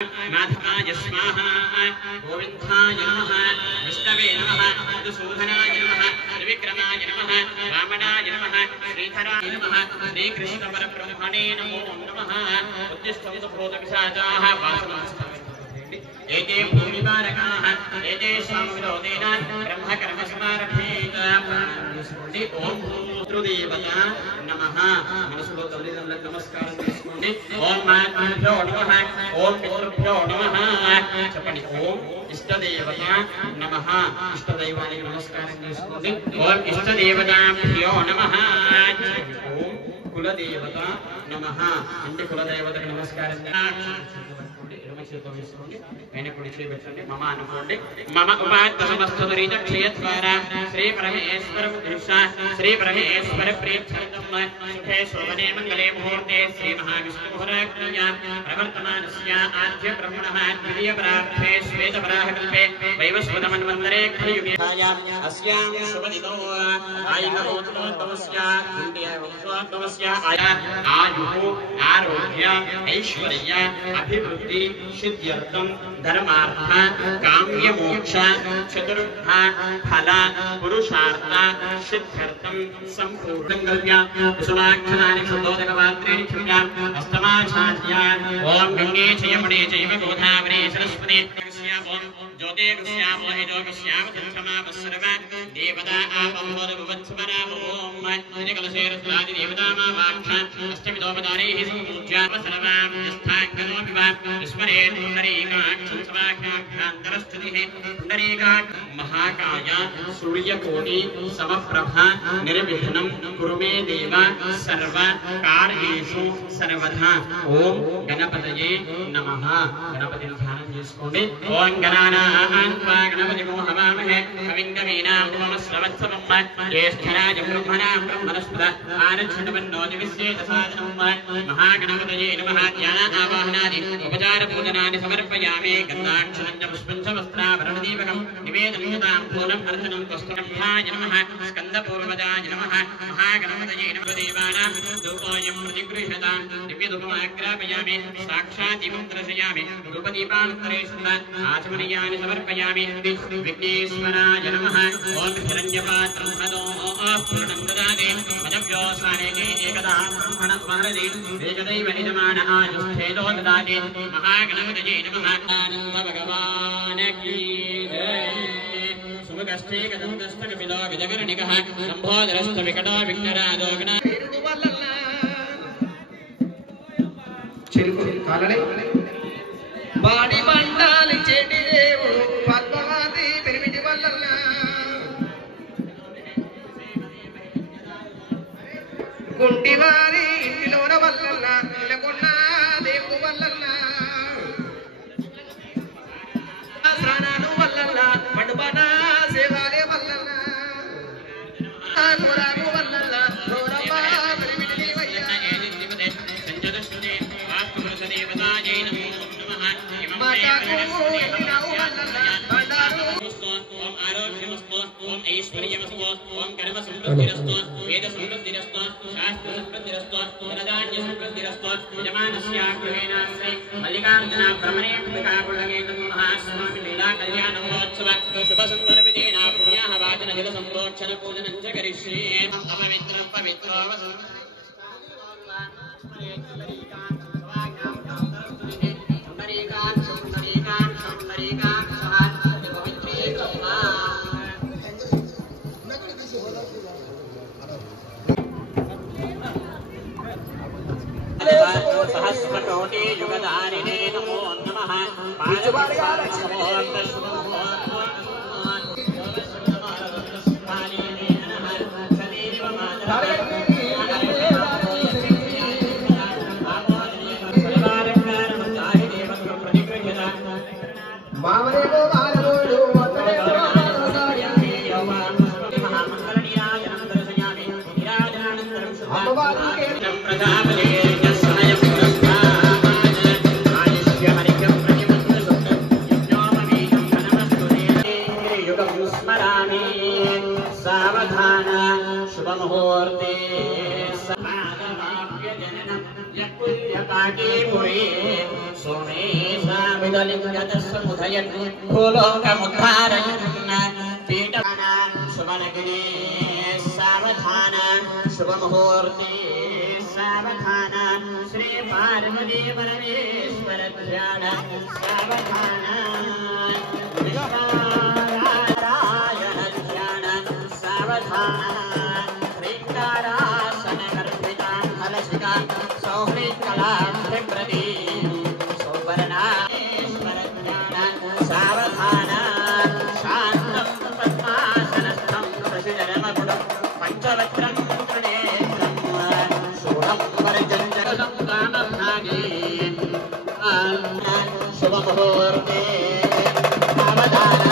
माधवाय स्वाहा गोविन्दाय नमः विष्णवे नमः मधुसूदनाय नमः त्रिविक्रमाय नमः वामनाय नमः श्रीधराय नमः श्रीकृष्णपरब्रह्मणे नमो नमः उद्दिष्टं भूतपिशाचाः वासनास्थापयन्ति एते भूमिबालकाः एते स्वामिविरोधेन ब्रह्मकर्मसमारभेत ॐ पितृदेवता नमः मनसुलो तल्लिदंड्లకు నమస్కారం చేసుకోండి ఓం మాతృభ్యో నమః ఓం పితృభ్యో నమః చెప్పండి ఓం ఇష్టదేవత నమః ఇష్టదైవానికి నమస్కారం చేసుకోండి ఓం ఇష్టదేవతాభ్యో నమః ఓం కులదేవత నమః అంటే కులదేవతకి నమస్కారం मम अनुकोंडि मम उपात्त समस्तदरित क्षयद्वारा श्री परमेश्वर उद्देश्य श्री परमेश्वर प्रेक्षितम् सुखे शोभने मंगले मुहूर्ते श्री महाविष्णु मुहूर्तज्ञ प्रवर्तमानस्य आद्य ब्रह्मणः द्वितीय परार्थे श्वेत पराहकल्पे वैवस्वत मन्वन्तरे कलियुगे अस्यां शुभदिनो आयुर्भूतोत्तमस्य कुण्डिय वंशोत्तमस्य आयुः आरोग्य ऐश्वर्य अभिवृद्धि सिद्ध्यर्थं धर्मार्थ काम्य मोक्ष चतुर्थ फल पुरुषार्थ सिद्ध्यर्थं संपूर्णं कुसुमाक्षराणि सन्दोदकपात्रेणि क्षम्या अस्तमाचार्या ओम गंगे च यमुने चैव गोदावरी सरस्वती ओम ज्योते गुस्याम हेजोगस्याम तत्समाप सर्व देवता आपमोदवत्समना ओम निकलशेरस्रादि देवता मा वाक्ष अष्टविदोपदारैः संपूज्य सर्वां यस्थाङ्गनो विवा स्मरे पुण्डरीकाक्षं समाख्याभ्यान्तरस्थितिः पुण्डरीकाक्ष महाकाय सूर्यकोटि समप्रभा निर्विघ्नं कुरु मे देव सर्व कार्येषु सर्वदा ओम गणपतये नमः गणपतिని ధ్యానం చేసుకోండి ఓం గణానాం త్వా గణపతిం హవామహే కవిం కవీనాం ఉపమశ్రవత్సవం జ్యేష్ఠరాజం బ్రహ్మణాం బ్రహ్మణస్పద ఆనచ్చన్నవన్నో దివిశ్యేత సాధనం మహాగణపతయే నమః ధ్యాన ఆవాహనాది ఉపచార పూజనాని సమర్పయామి గంధాక్షరం చ పుష్పం చ వస్త్రాభరణదీపకం నివేదనీయతాం పూర్ణం అర్చనం త్వస్తబ్ధాయ నమః స్కందపూర్వజాయ నమః మహాగణపతయే నమః దేవానాం ధూపోయం ప్రతిగృహ్యతాం దివ్యధూపమాగ్రాపయామి సాక్షాత్ దీపం దర్శయామి ధూపదీపాంతరేషు ఆచమనీయాని సమర్పయామి విఘ్నేశ్వరాయ నమః ఓం హిరణ్యపాత్రం హదో పూర్ణం దదాతి మదవ్యోస్వానే ఏకదా బ్రహ్మణ స్మరతి ఏకదైవ నిజమాన ఆయుష్ఠేదో దదాతి మహాగణపతయే నమః ఆనంద భగవాన్ కీ జై సుముఖస్థే కదంతస్థ కపిలో విజగరణికః సంభోదరస్థ వికటో విఘ్నరాజో గణ చెరుకు కాలనే బాడి బండాలి చెడి దేవుడు పద్మావతి పెరిమిటి వల్లన్న గుండివారి ఇంటిలోన వల్లన్న నెలకొన్న దేవుడు వల్లన్న స్నానాలు వల్లన్న మండుపన సేవాలే వల్లన్న ఆత్మరాగు వల్లన్న గౌరవ పెరిమిటి దేవయ్య ओम आरोग्यमस्तु ओम ऐश्वर्यमस्तु ओम कर्म समृद्धिरस्तु वेद समृद्धिरस्तु शास्त्र समृद्धिरस्तु धनधान्य समृद्धिरस्तु यजमानस्य गृहेणास्ते मल्लिकार्जुन ब्रह्मणे कृतिकाकुलगे महास्वामी लीला कल्याण महोत्सव शुभ संदर्भितेन पुण्याः वाचन जल संप्रोक्षण पूजनं च करिष्ये अपवित्रं पवित्रो सहस्रकोटि युगधारिणे नमो नमः सावधान शुभ मुहूर्ते समागमाप्य जननं यकुल्यकाटे पुरे सोमेशा विदलिङ्गतस्समुदयन् भूलोकमुद्धारयन् पीठमान शुभनगिरे सावधान शुभमुहूर्ते सावधान श्री पार्वती परमेश्वर ध्यान सावधान विश्वनारायण ध्यान सावधान श्रीकारासन गर्भिता हलशिका सौहृदकलाभिप्रति सौवर्णाश्वर ध्यान सावधान शान्तं पद्मासनस्थं प्रसिजनमकुटं पंचवक्त्रं त्रिनेत्रं शुभं वरजञ्जलं कामभागे शुभमुहूर्ते सावधान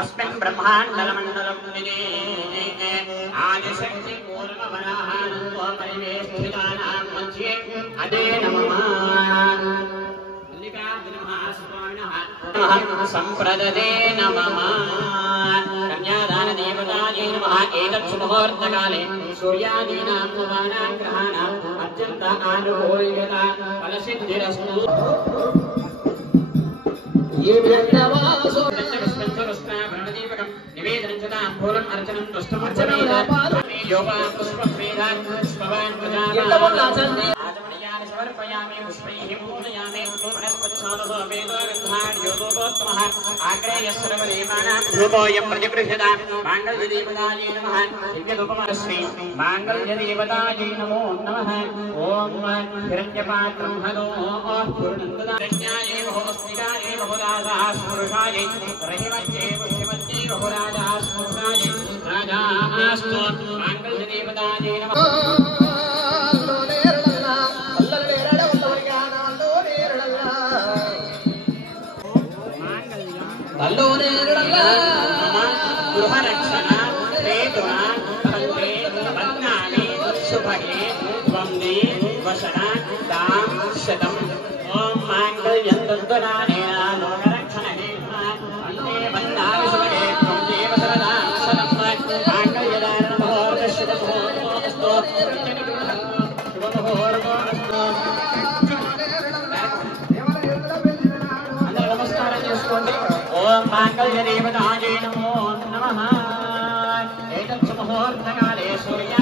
अस्मिन् ब्रह्माण्डमण्डलं निधे आदिशक्ति पूर्ववराहानन्दो परिवेष्टितानां मध्ये अदे नमः संप्रददे नमः कन्यादानदेवतायै नमः एतत् शुभमुहूर्तकाले सूर्यादीनां भवानां ग्रहाणाम् अत्यन्त आनुकूल्यता फलसिद्धिरस्तु ये व्यक्तवासो दीपकं निवेदनं च ताम्बूलम् अर्चनं तुष्टमर्चनं योगा पुष्पवेदान् पुष्पवान् प्रजापतिं आचमनीयानि समर्पयामि पुष्पैः पूजयामि वनस्पतिसाधसो वेदो विद्वान् योगोत्तमः आग्रेयः सर्वदेवानां धूपोऽयं प्रतिगृह्यता माङ्गल्यदेवतायै नमः दिव्यधूपमस्मि माङ्गल्यदेवतायै नमो नमः ॐ हिरण्यपात्रं हनो पूर्णन्ददाज्ञायै बहुस्मिकायै बहुदासाः स्पुरुषायै रहिमत्यै पुष्यमत्यै बहुराजाः स्पुरुषायै राजास्तु माङ्गल्यदेवतायै नमः गृहरक्षण हेतुना भक्ते बध्नामि शुभगे वन्दे वसना दां शतम् ॐ माङ्गल्यं तद्वराणेन लोकरक्षण हेतुना वन्दे बध्नामि शुभगे वन्दे वसना शतं माङ्गल्यदारणमहोर्दशतमोऽस्तु शुभमुहूर्तोऽस्तु नमस्कारं చేసుకోండి ఓం మాంగళ్యదేవతాయై నమో నమః ఏతత్ ముహూర్తకాలే సూర్య